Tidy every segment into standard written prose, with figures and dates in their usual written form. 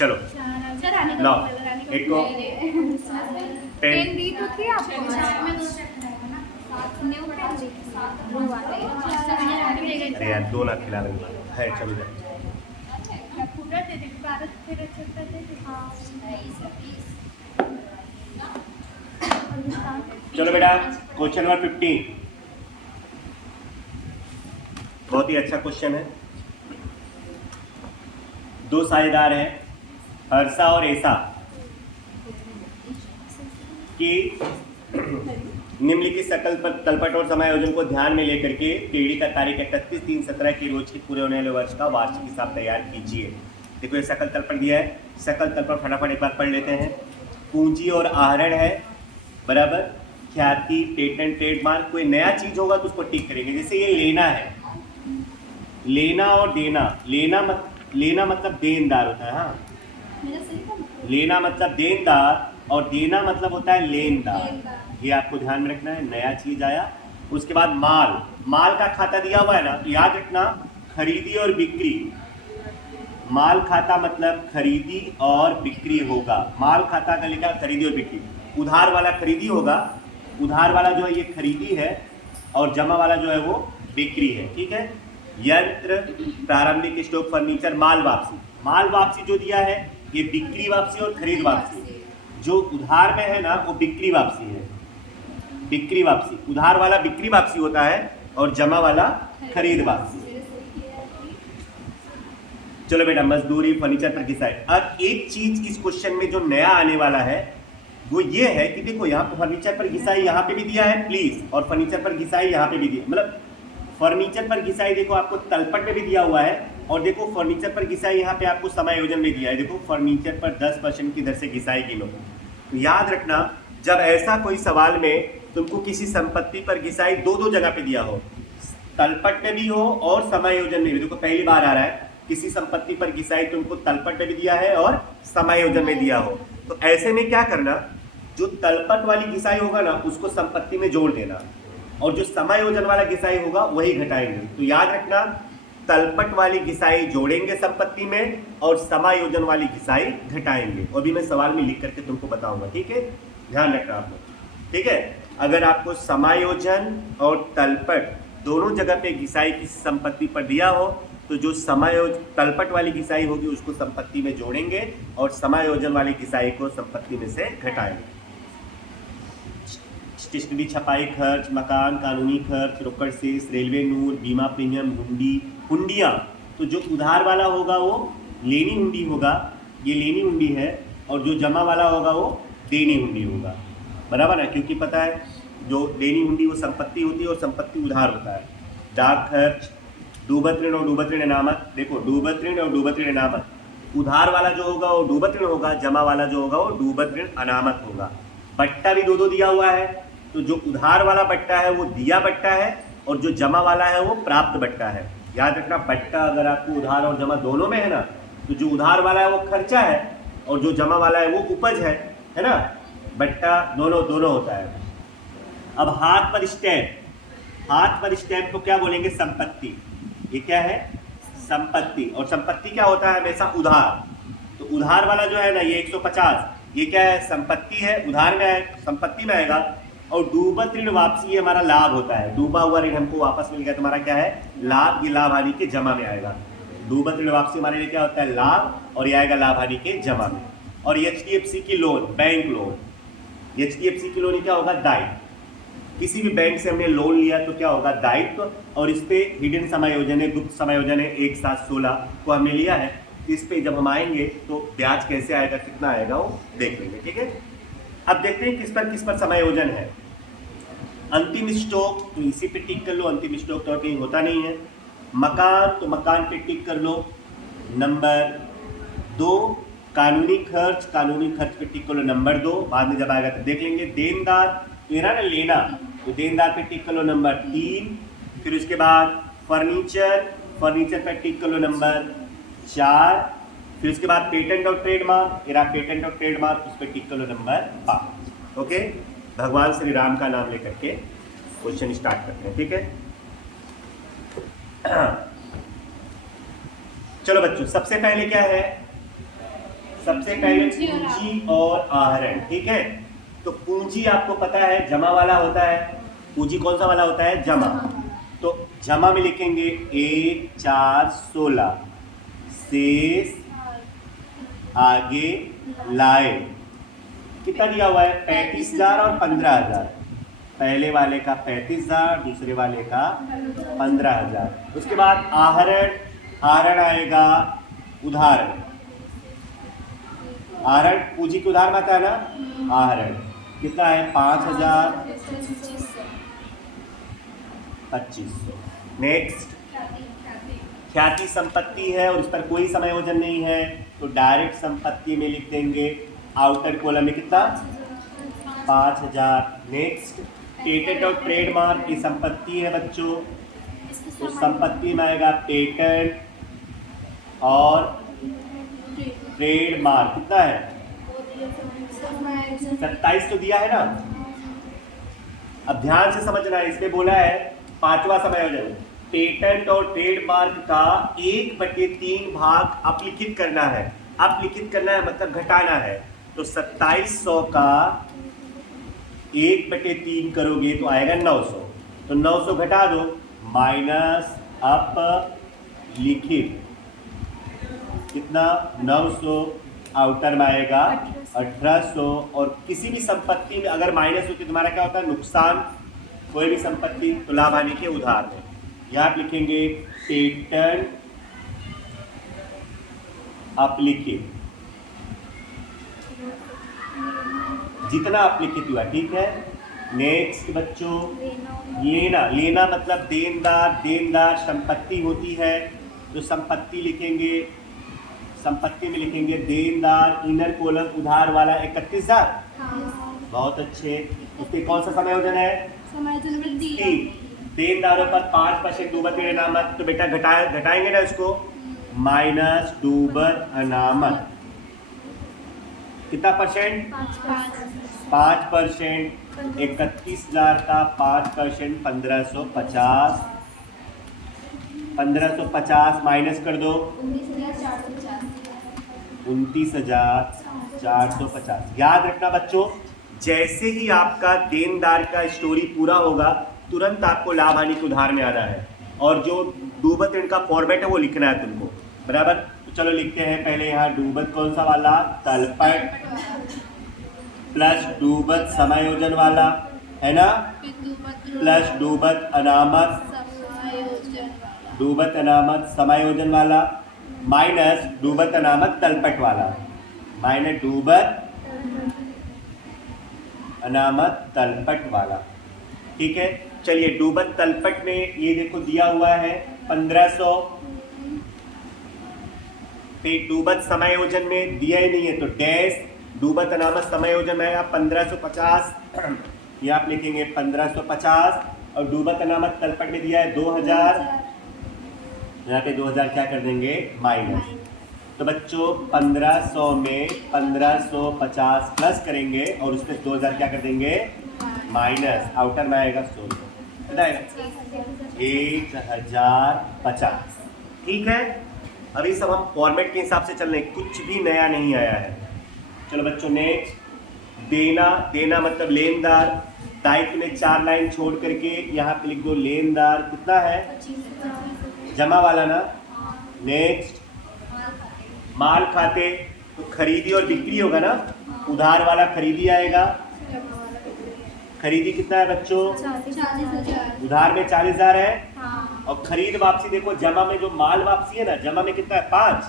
चलो लो, एक को 10 दी तो थी आपको अरे यार 2 लाख खिला रहे है। चलो जाओ। चलो बेटा क्वेश्चन नंबर 15 बहुत ही अच्छा क्वेश्चन है। दो साझेदार हैं हर्षा और ऐसा कि निम्नलिखित सकल तलपट और समायोजन को ध्यान में लेकर के पीढ़ी का तारीख 31/3/17 के रोज के पूरे होने वाले वर्ष का वार्षिक हिसाब तैयार कीजिए। देखो ये सकल तलपट दिया है। सकल तलपट फटाफट एक बार पढ़ लेते हैं। पूंजी और आहरण है बराबर, ख्याति, पेटेंट, ट्रेडमार्क, कोई नया चीज होगा तो उसको टिक करेंगे। जैसे ये लेना है, लेना और देना, लेना मतलब देनदार होता है। हाँ, लेना मतलब देनदार और देना मतलब होता है लेनदार। ये आपको ध्यान में रखना है। नया चीज आया। उसके बाद माल, माल का खाता दिया हुआ है ना, तो याद रखना खरीदी और बिक्री। माल खाता मतलब खरीदी और बिक्री होगा। माल खाता का लिखा खरीदी और बिक्री। उधार वाला खरीदी होगा, उधार वाला जो है ये खरीदी है और जमा वाला जो है वो बिक्री है। ठीक है। यंत्र, प्रारंभिक स्टॉक, फर्नीचर, माल वापसी। माल वापसी जो दिया है ये बिक्री वापसी और खरीद वापसी। जो उधार में है ना वो बिक्री वापसी है। बिक्री वापसी, उधार वाला बिक्री वापसी होता है और जमा वाला खरीद वापसी। चलो बेटा मजदूरी, फर्नीचर पर घिसाई। अब एक चीज इस क्वेश्चन में जो नया आने वाला है वो ये है कि देखो यहाँ पे फर्नीचर पर घिसाई यहाँ पे भी दिया है प्लीज, और फर्नीचर पर घिसाई यहाँ पे भी दिया, मतलब फर्नीचर पर घिसाई देखो आपको तलपट में भी दिया हुआ है, और देखो फर्नीचर पर घिसाई यहाँ पे आपको समायोजन में दिया है। देखो फर्नीचर पर 10% की दर से घिसाई गिनो। तो याद रखना जब ऐसा कोई सवाल में तुमको किसी संपत्ति पर घिसाई दो जगह पे दिया हो, तलपट में भी हो और समायोजन में भी। देखो पहली बार आ रहा है किसी संपत्ति पर घिसाई तुमको तलपट में भी दिया है और समायोजन में दिया हो, तो ऐसे में क्या करना, जो तलपट वाली घिसाई होगा ना उसको संपत्ति में जोड़ देना, और जो समायोजन वाला घिसाई होगा वही घटाएंगे। तो याद रखना तलपट वाली घिसाई जोड़ेंगे संपत्ति में और समायोजन वाली घिसाई घटाएंगे। और भी मैं सवाल में लिख करके तुमको बताऊंगा। ठीक है, ध्यान रखना आप लोग। ठीक है, अगर आपको समायोजन और तलपट दोनों जगह पे घिसाई किसी संपत्ति पर दिया हो तो जो तलपट वाली घिसाई होगी उसको संपत्ति में जोड़ेंगे और समायोजन वाली घिसाई को संपत्ति में से घटाएंगे। स्टेशनरी, छपाई खर्च, मकान, कानूनी खर्च, रोकड़ शेष, रेलवे नूर, बीमा प्रीमियम, हुंडी, हुंडियाँ। तो जो उधार वाला होगा वो लेनी हुंडी होगा, ये लेनी हुंडी है, और जो जमा वाला होगा वो देनी हुंडी होगा। बराबर है, क्योंकि पता है जो लेनी हुंडी वो संपत्ति होती है और संपत्ति उधार होता है। डाक खर्च, डूबत ऋण और डूबत ऋण अनामत। देखो डूबत ऋण और डूबत ऋण अनामत, उधार वाला जो होगा वो डूबत ऋण होगा, जमा वाला जो होगा वो डूबत ऋण अनामत होगा। बट्टा भी दो दिया हुआ है, तो जो उधार वाला बट्टा है वो दिया बट्टा है और जो जमा वाला है वो प्राप्त बट्टा है। याद रखना बट्टा अगर आपको उधार और जमा दोनों में है ना, तो जो उधार वाला है वो खर्चा है और जो जमा वाला है वो उपज है ना। बट्टा दोनों होता है। अब हाथ पर स्टैम्प, हाथ पर स्टैम्प को क्या बोलेंगे, संपत्ति। ये क्या है, संपत्ति। और संपत्ति क्या होता है, हमेशा उधार। तो उधार वाला जो है ना ये 150, ये क्या है, संपत्ति है, उधार में है, संपत्ति में आएगा। और डूबत ऋण वापसी ये हमारा लाभ होता है। डूबा हुआ ऋण हमको वापस मिल गया, तुम्हारा क्या है, लाभ। ये लाभ हानि के जमा में आएगा। डूबत ऋण वापसी हमारे लिए क्या होता है, लाभ, और ये आएगा लाभ हानि के जमा में। और HDFC की लोन, बैंक लोन, HDFC की लोन क्या होगा, दायित्व। किसी भी बैंक से हमने लोन लिया तो क्या होगा, दायित्व। और इस पे हिडन समायोजन है, गुप्त समायोजन है, 1 7 16 को हमने लिया है। इस पे जब हम आएंगे तो ब्याज कैसे आएगा, कितना आएगा वो देख लेंगे। ठीक है, अब देखते हैं किस पर समायोजन है। अंतिम स्टॉक, तो इसी पे टिक कर लो, अंतिम स्टॉक तो कहीं होता नहीं है। मकान, तो मकान पे टिक कर लो। नंबर 2, कानूनी खर्च, कानूनी खर्च पे टिक कर लो नंबर 2, बाद में जब आएगा तो देख लेंगे। देनदार, तेरा ना लेना, तो देनदार पे टिक कर लो नंबर 3। फिर उसके बाद फर्नीचर, फर्नीचर पे टिक कर लो नंबर 4। फिर उसके बाद पेटेंट और ट्रेडमार्क, तेरा पेटेंट और ट्रेडमार्क उस पर टिक कर लो नंबर 5। ओके, भगवान श्री राम का नाम लेकर के क्वेश्चन स्टार्ट करते हैं। ठीक है, चलो बच्चों सबसे पहले क्या है, सबसे पहले पूंजी और आहरण, ठीक है। तो पूंजी आपको पता है जमा वाला होता है, पूंजी कौन सा वाला होता है, जमा। तो जमा में लिखेंगे 1 4 16, शेष आगे लाए। कितना दिया हुआ है, 35,000 और 15,000। पहले वाले का 35,000, दूसरे वाले का 15,000। उसके बाद आहरण, आहरण आएगा उदाहरण, आहरण पूंजी के उधार में आता है ना, आहरण कितना है 5,000 2500। नेक्स्ट, ख्याति संपत्ति है और उस पर कोई समायोजन नहीं है, तो डायरेक्ट संपत्ति में लिख देंगे आउटर कॉलम में कितना 5,000। नेक्स्ट, पेटेंट और ट्रेडमार्क की संपत्ति है बच्चों, तो संपत्ति में आएगा पेटेंट और ट्रेडमार्क। कितना है 27 तो दिया है ना। अब ध्यान से समझना है, इसमें बोला है पांचवा समायोजन, पेटेंट और ट्रेडमार्क का 1/3 भाग अपलिखित करना है। अपलिखित करना है मतलब घटाना है, तो 2700 का 1/3 करोगे तो आएगा 900। तो 900 घटा दो, माइनस अपलिखित कितना 900, आउटर में आएगा 1800। और किसी भी संपत्ति में अगर माइनस होती है तुम्हारा क्या होता है, नुकसान। कोई भी संपत्ति तो लाभ हानि के उधार में, यहाँ लिखेंगे पेटेंट अपलिखित, जितना अपलिखित हुआ, ठीक है। नेक्स्ट बच्चों, लेना, लेना मतलब देनदार, देनदार संपत्ति होती है, तो संपत्ति लिखेंगे, संपत्ति में लिखेंगे देनदार, इनर कॉलम उधार वाला 31,000। बहुत अच्छे। उसके कौन सा समायोजन है, समायोजन वृद्धि। देनदारों पर 5% डूबत अनामत, तो बेटा घटाएंगे ना इसको, माइनस डूबत अनामत कितना परसेंट, 5%। 31,000 का 5% 1550, 1550 माइनस कर दो 29,450। याद रखना बच्चों, जैसे ही आपका देनदार का स्टोरी पूरा होगा तुरंत आपको लाभ हानि के उधार में आना है, और जो डूबत ऋण का फॉर्मेट है वो लिखना है तुमको, बराबर। तो चलो लिखते हैं पहले यहाँ डूबत कौन सा वाला, तलपट प्लस डूबत समायोजन वाला है ना, प्लस डूबत अनामत, डूबत अनामत समायोजन वाला, माइनस डूबत अनामत तलपट वाला, माइनस डूबत अनामत तलपट वाला, ठीक है। चलिए डूबत तलपट में ये देखो दिया हुआ है 1500, पे डूबत समायोजन में दिया ही नहीं है तो डैश, डूबत अनामत समायोजन में आएगा 1550, ये आप लिखेंगे 1550, और डूबत अनामत तलपट में दिया है 2000, यहाँ पे 2000 क्या कर देंगे माइनस। तो बच्चों 1500 में 1550 प्लस करेंगे और उसमें 2000 क्या कर देंगे माइनस, आउटर में आएगा 16, कितना आएगा 1050, ठीक है। अभी सब हम फॉर्मेट के हिसाब से चल रहे हैं, कुछ भी नया नहीं आया है। चलो बच्चों नेक्स्ट, देना, देना मतलब लेनदार, दायित्व में 4 लाइन छोड़ करके यहाँ पे लिख दो लेनदार, कितना है जमा वाला ना। नेक्स्ट, माल खाते, तो खरीदी और बिक्री होगा ना, उधार वाला खरीदी आएगा, खरीदी कितना है बच्चों 40,000, उधार में 40,000 है, और खरीद वापसी देखो जमा में जो माल वापसी है ना, जमा में कितना है 5,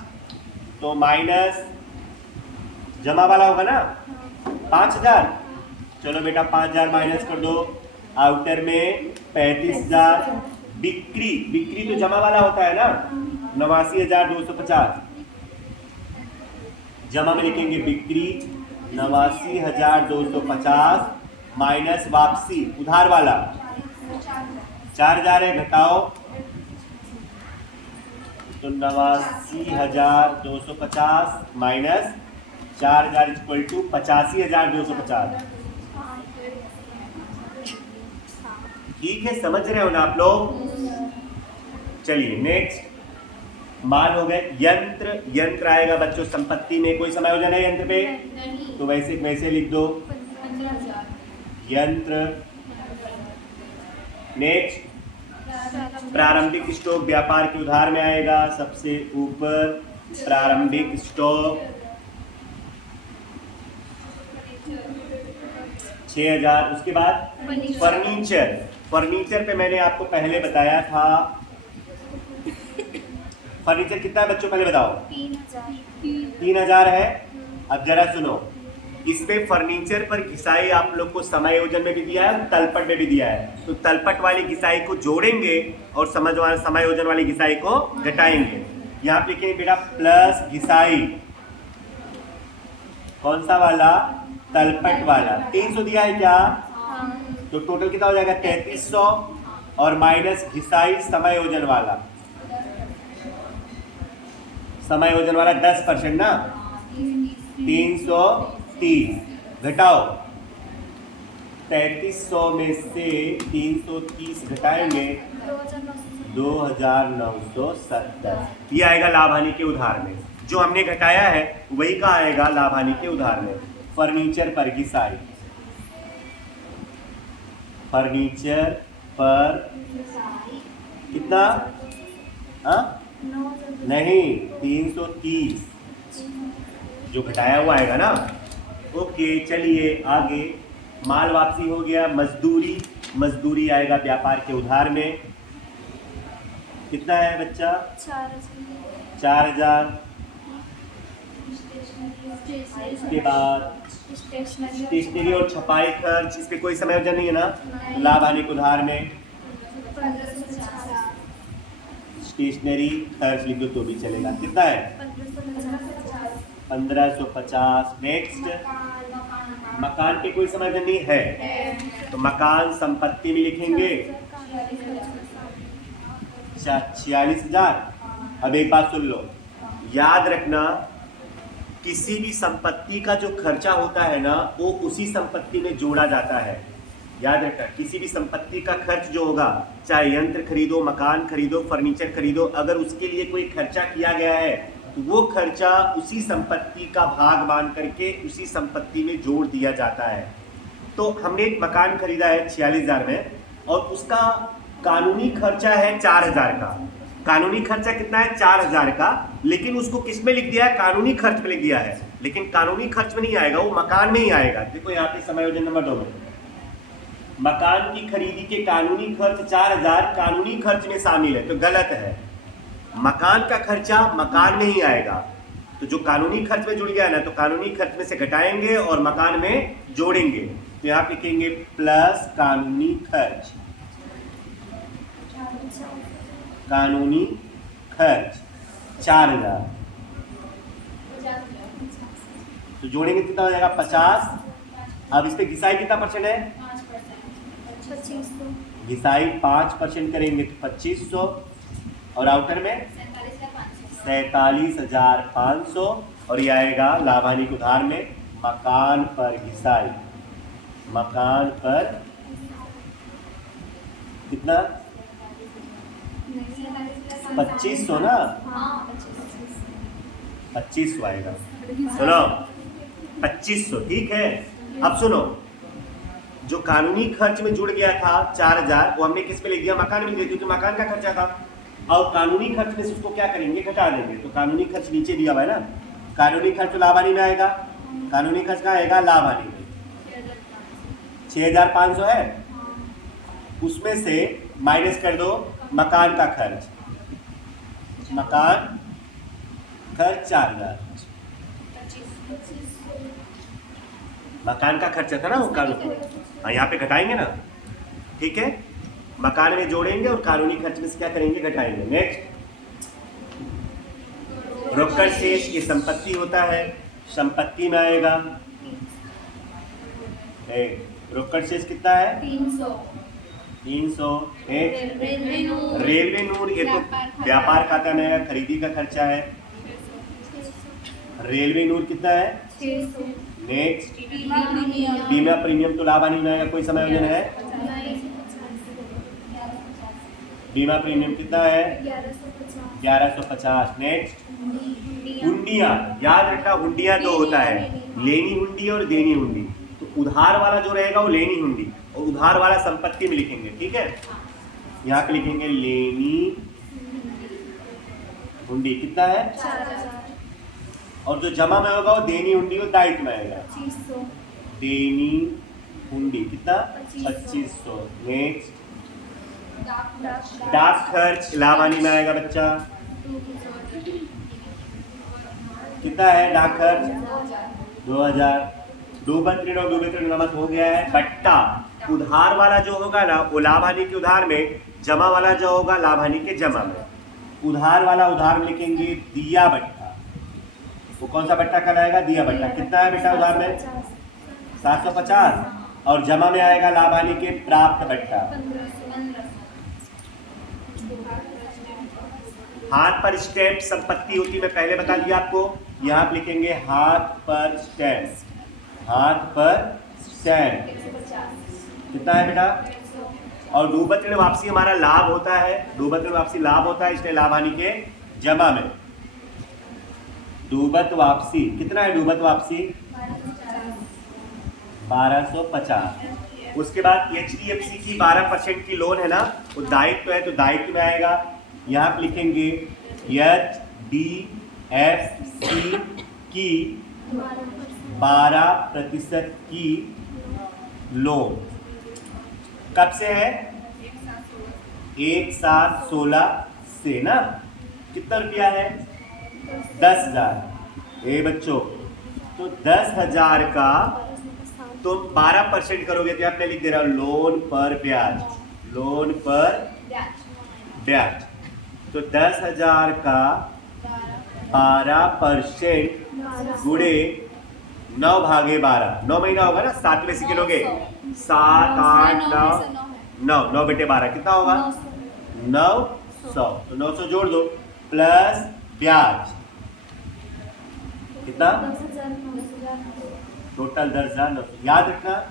तो माइनस जमा वाला होगा ना 5,000। चलो बेटा 5,000 माइनस कर दो, आउटर में 35,000, बिक्री, बिक्री तो जमा वाला होता है ना 89,250, जमा में लिखेंगे बिक्री 89,250 माइनस वापसी उधार वाला 4,000 है, घटाओ तो 89,250 माइनस 4,000 इक्वल टू 85,250। ठीक है, समझ रहे हो ना आप लोग। चलिए नेक्स्ट, माल हो गए। यंत्र, यंत्र आएगा बच्चों संपत्ति में, कोई समायोजन है यंत्र पे? नहीं। तो वैसे वैसे लिख दो 15,000। यंत्र। नेक्स्ट, प्रारंभिक स्टॉक व्यापार के उधार में आएगा, सबसे ऊपर प्रारंभिक स्टॉक 6,000। उसके बाद फर्नीचर, फर्नीचर पे मैंने आपको पहले बताया था, फर्नीचर कितना है बच्चों पहले बताओ? 3,000 है। अब जरा सुनो, इसमें फर्नीचर पर घिसाई आप लोग को समायोजन में भी दिया है, तलपट में भी दिया है। तो तलपट वाली घिसाई को जोड़ेंगे और समायोजन वाली घिसाई को घटाएंगे। यहाँ पे लिखेंगे बेटा प्लस घिसाई, कौन सा वाला? तलपट वाला। 300 दिया है क्या? तो टोटल कितना हो जाएगा? 3300 और माइनस घिसाई समायोजन वाला, समायोजन वाला 10% ना, 330 घटाओ 3300 में से 330 घटाएंगे 2,970। ये आएगा लाभ हानि के उधार में। जो हमने घटाया है वही का आएगा लाभ हानि के उधार में। फर्नीचर पर घिसाई, फर्नीचर पर कितना? हाँ नहीं, 330 जो घटाया हुआ आएगा ना। ओके चलिए आगे, माल वापसी हो गया। मजदूरी, मजदूरी आएगा व्यापार के उधार में, कितना है बच्चा? 4,000। उसके बाद स्टेशनरी और छपाई खर्च, इस पे कोई समायोजन नहीं है ना, लाभ हानि के उधार में। स्टेशनरी खर्च लिख दो तो भी चलेगा, कितना है? 1550। नेक्स्ट, मकान पे कोई समायोजन नहीं है, तो मकान संपत्ति में लिखेंगे 46,000। अब एक बात सुन लो, याद रखना किसी भी संपत्ति का जो खर्चा होता है ना वो उसी संपत्ति में जोड़ा जाता है। याद रखना किसी भी संपत्ति का खर्च जो होगा, चाहे यंत्र खरीदो, मकान खरीदो, फर्नीचर खरीदो, अगर उसके लिए कोई खर्चा किया गया है तो वो खर्चा उसी संपत्ति का भाग मान करके उसी संपत्ति में जोड़ दिया जाता है। तो हमने एक मकान खरीदा है 46,000 में और उसका कानूनी खर्चा है 4,000 का। कानूनी खर्चा कितना है? 4,000 का, लेकिन उसको किस में लिख दिया है? कानूनी खर्च में लिख दिया है, लेकिन कानूनी खर्च में नहीं आएगा, वो मकान में ही आएगा। देखो यहाँ पे समायोजन नंबर 2 में मकान की खरीदी के कानूनी खर्च 4,000 कानूनी खर्च में शामिल है, तो गलत है। मकान का खर्चा मकान में ही आएगा, तो जो कानूनी खर्च में जुड़ गया है ना, तो कानूनी खर्च में से घटाएंगे और मकान में जोड़ेंगे। तो यहाँ पे लिखेंगे प्लस कानूनी खर्च, कानूनी खर्च 4,000, तो जोड़ेंगे कितना हो जाएगा? 50। अब इस पे घिसाई कितना परसेंट है? 2500। घिसाई 5% करेंगे तो 2500 और आउटर में 47,500 और ये आएगा लाभ हानि के उधार में। मकान पर घिसाई, मकान पर कितना? 2500 ना, 2500 आएगा। सुनो 2500, ठीक है। अब सुनो, जो कानूनी खर्च में जुड़ गया था 4,000 वो हमने किस पे लिख दिया? मकान में लिख दिया, क्योंकि मकान का खर्चा था। और कानूनी खर्च में से उसको क्या करेंगे? घटा देंगे। तो कानूनी खर्च नीचे दिया हुआ है ना, कानूनी खर्च लाभ हानि में आएगा। कानूनी खर्च कहाँ आएगा? लाभ हानि में। 6,500 है, उसमें से माइनस कर दो मकान का खर्च, मकान खर्च 4,000, मकान का खर्चा था ना वो कानूनी। हाँ यहाँ पे घटाएंगे ना, ठीक है। मकान में जोड़ेंगे और कानूनी खर्च में से क्या करेंगे? घटाएंगे। नेक्स्ट, रोकड़ शेष ये संपत्ति होता है, संपत्ति में आएगा। रोकड़ शेष कितना है? 300। रेलवे नूर ये तो व्यापार खाता में आएगा, खरीदी का खर्चा है। रेलवे नूर कितना है? 600। नेक्स्ट, बीमा प्रीमियम तो लाभ हानि में आएगा, कोई समायोजन है? बीमा प्रीमियम कितना है? 1150। 1150। नेक्स्ट हुंडियाँ। याद रखना हुंडियाँ दो होता है, लेनी हुंडी और देनी हुंडी। तो उधार वाला जो रहेगा वो लेनी हुंडी, और उधार वाला संपत्ति में लिखेंगे, ठीक है। यहाँ पे लिखेंगे लेनी हुंडी कितना है? 4000। और जो जमा में होगा वो देनी हुंडी और दायित्व में आएगा। 2500। देनी हुंडी कितना? 2500। 2500। नेक्स्ट डाक डाक खर्च लाभानी में आएगा बच्चा, 2000। कितना है डाक खर्च? 2000। डूबत ऋण और डूबित ऋण नमक हो गया है। बट्टा उधार वाला जो होगा ना वो लाभानी के उधार में, जमा वाला जो होगा लाभानी के जमा में। उधार वाला उधार में लिखेंगे दिया बट्टा। वो कौन सा बट्टा कहलाएगा? दिया बट्टा। कितना है बेटा उधार में? 750। और जमा में आएगा लाभानी के प्राप्त बट्टा। 1500। हाथ पर स्टैम्प संपत्ति होती है, मैं पहले बता दिया आपको। यहाँ पे लिखेंगे हाथ पर स्टैम्प। हाथ पर स्टैम्प 150। कितना है बेटा? और डूबत ऋण वापसी हमारा लाभ होता है, डूबत ऋण वापसी लाभ होता है, इसलिए लाभानी के जमा में। डूबत वापसी कितना है? डूबत वापसी 1250। उसके बाद HDFC की 12% की लोन है ना, वो दायित्व है, तो दायित्व में आएगा। यहाँ पे लिखेंगे HDFC की 12% की लोन। कब से है? 1/7/16 से ना। कितना रुपया है? 10,000। ए बच्चों, तो 10,000 का तुम 12% करोगे तो आपने लिख दे रहा हूं लोन पर ब्याज। लोन पर ब्याज। तो 10,000 का 12% गुणे 9/12। 9 महीना होगा ना, 7 में से गिनोगे 7 8 9 9 9 बटे 12 कितना होगा? 900। तो 900 जोड़ दो प्लस ब्याज कितना? टोटल 10,900। याद रखना,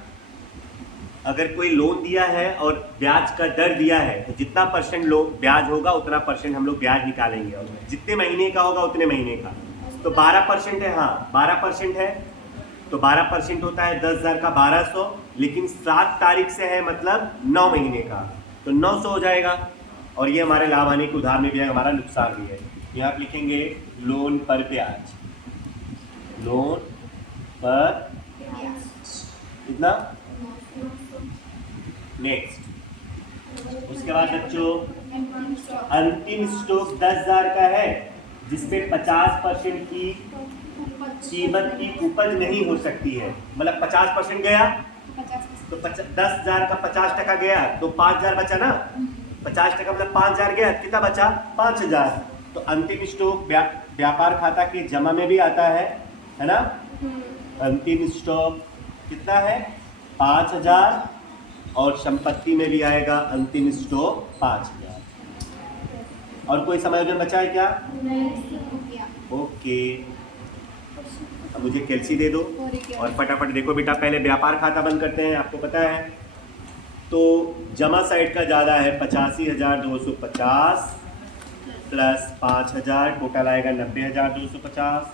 अगर कोई लोन दिया है और ब्याज का दर दिया है तो जितना परसेंट लोन ब्याज होगा उतना परसेंट हम लोग ब्याज निकालेंगे, और जितने महीने का होगा उतने महीने का। तो 12% है, हाँ 12% है, तो 12% होता है 10,000 का 1200, लेकिन 7 तारीख से है मतलब 9 महीने का, तो 900 हो जाएगा। और ये हमारे लाभ आने के उधार में भी है, हमारा नुकसान भी है। यहाँ पे लिखेंगे लोन पर ब्याज। लोन पर कितना? नेक्स्ट। उसके बाद बच्चों अंतिम स्टॉक 10,000 का है, जिसमें 50% की कीमत की उपज नहीं हो सकती है। मतलब 50% गया तो 10,000 का 50% गया तो 5,000 बचा ना। 50% मतलब 5,000 गया, कितना बचा? 5,000। तो अंतिम स्टॉक व्यापार खाता के जमा में भी आता है ना। अंतिम स्टॉक कितना है? 5,000। और संपत्ति में भी आएगा अंतिम स्टॉक 5,000। और कोई समायोजन बचा है क्या? ओके, अब मुझे कैल्सी दे दो और फटाफट देखो बेटा। पहले व्यापार खाता बंद करते हैं, आपको पता है। तो जमा साइड का ज़्यादा है 85,250 प्लस 5,000, टोटल आएगा 90,250।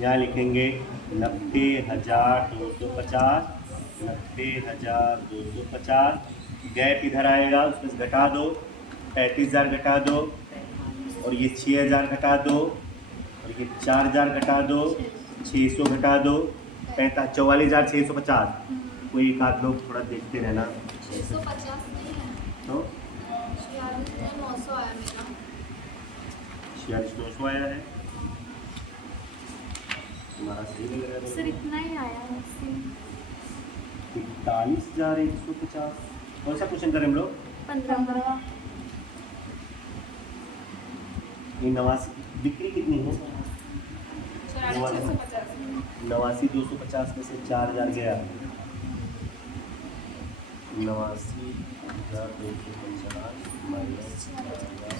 यहाँ लिखेंगे 90,250। 90,250। गैप इधर आएगा, उसमें से घटा दो। 35,000 घटा दो, और ये 6,000 घटा दो, और ये 4,000 घटा दो, 600 घटा दो, 44,650। कोई एक आध लोग थोड़ा देखते रहना। 650 नहीं है तो 900 आया मेरा। 46,900 आया है तुम्हारा, सही लग रहा है सर इतना ही आया है। 41,150। कौन सा क्वेश्चन करें हम लोग? 15। ये 89 बिक्री कितनी है? 89,250 में से 4,000 गया। 89,250 माइनस 4,000,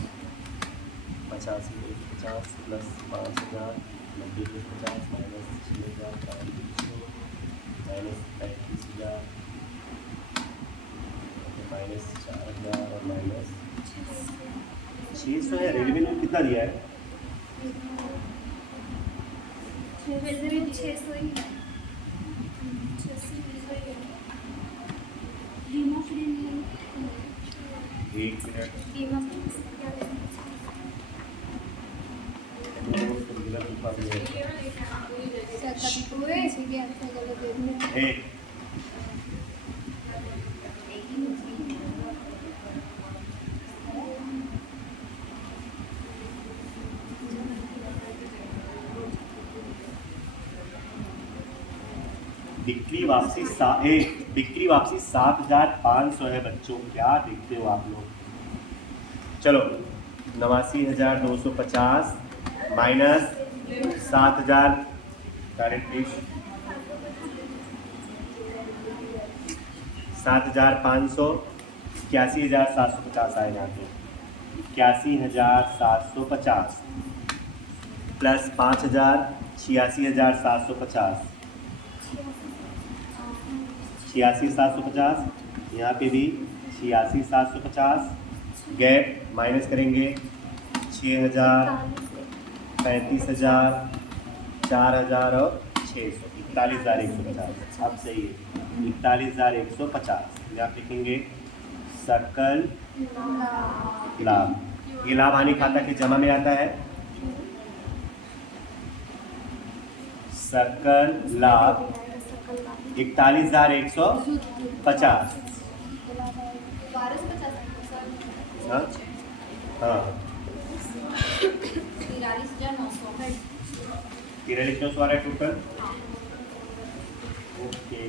85,250 प्लस 5,000, 90,250 माइनस 6,000 माइनस 35,000 -4,000 और -600 है। रेलवे ने कितना दिया है? 600 ही है। 600 ही है। बीमा प्रीमियम। एक मिनट। बीमा प्रीमियम क्या लेना? एक बिक्री वापसी बिक्री वापसी 7,500 है बच्चों। क्या देखते हो आप लोग? चलो 89,250 माइनस 7,000 7,500 81,750 आएगा। तो 81,750 प्लस 5,000 86,750 86,750 यहाँ पे भी 86,750 गैप माइनस करेंगे 6,000 35,000 4,000 और 600 41,150। अब सही है 41,150। यहाँ लिखेंगे सकल लाभ। ये लाभ हानि खाता के जमा में आता है। सकल लाभ 41,150। हाँ हाँ 43,900 आ रहा है टोटल। ओके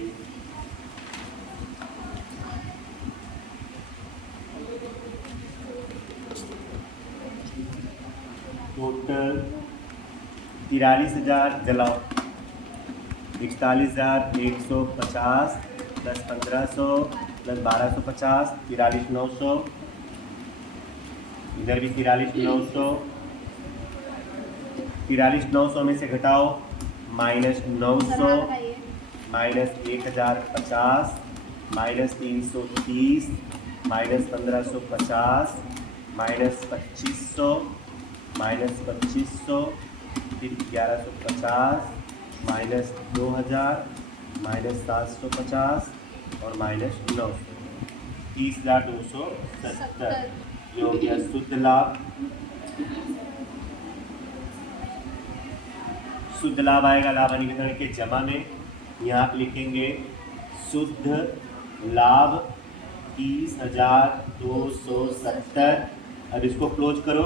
टोटल 43,000 जलाओ 41,150 प्लस 1,500 प्लस 1,250 43,900। इधर भी 43,900। 43,900 में से घटाओ -900 -1,050 -330 -1,550 -2,500 -2,500 फिर 1,150 -2,000 -750 और -900 30,270। ये हो गया शुद्ध लाभ। शुद्ध लाभ आएगा लाभ हानि वितरण के जमा में। यहाँ आप लिखेंगे शुद्ध लाभ 30,270। अब इसको क्लोज करो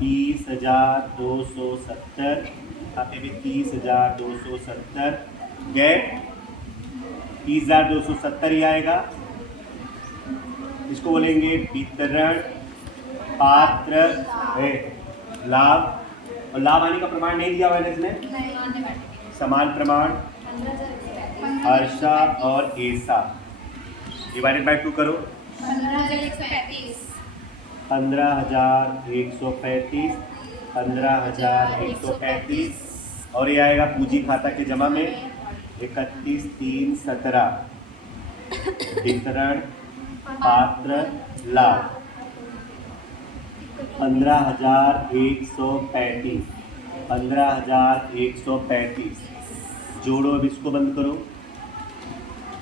30,270। यहाँ पे भी 30,270 गैप 30,270 ही आएगा। इसको बोलेंगे वितरण पात्र लाभ। और लाभ हानि का प्रमाण नहीं दिया हुआ है इसमें। समान प्रमाण हर्षा और ऐसा डिवाइडेड बाय 2 करो 15,135 15,135 15,135 और ये आएगा पूंजी खाता के जमा में 31,317 वितरण पात्र लाभ 15,135 15,135 जोड़ो। अब इसको बंद करो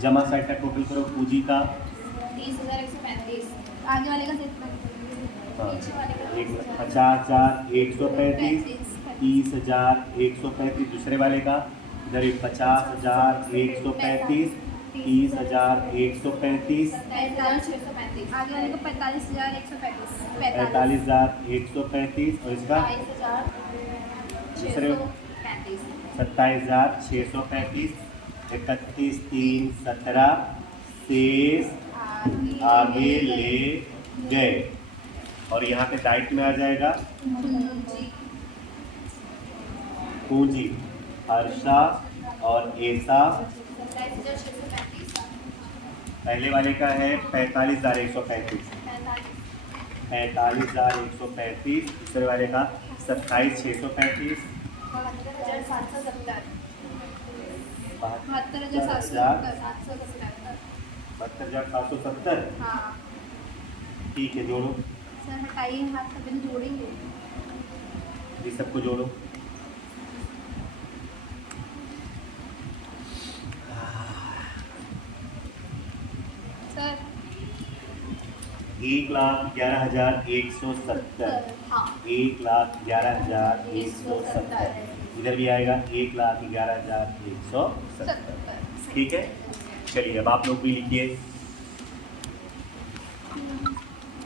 जमा साइड का टोटल करो पूंजी का 30,135 आगे वाले का हाँ 50,135 30,135 दूसरे वाले का इधर 50,135 30,135 आगे वाले को 45,135 45,135 और इसका दूसरे 27,635 31,317 शेष आगे ले गए। और यहाँ पे डाइट में आ जाएगा पूंजी हर्षा और ऐसा। पहले वाले का है 45,135 45,135 दूसरे वाले का 27,635 72,770 72,770। हाँ ठीक है, जोड़ो, सर हटाइए हाथ का बिल जोड़ेंगे। ये सबको जोड़ो। सर 1,11,170। हाँ 1,11,170। इधर भी आएगा 1,11,170। 70। ठीक है, चलिए अब आप लोग भी लिखिए।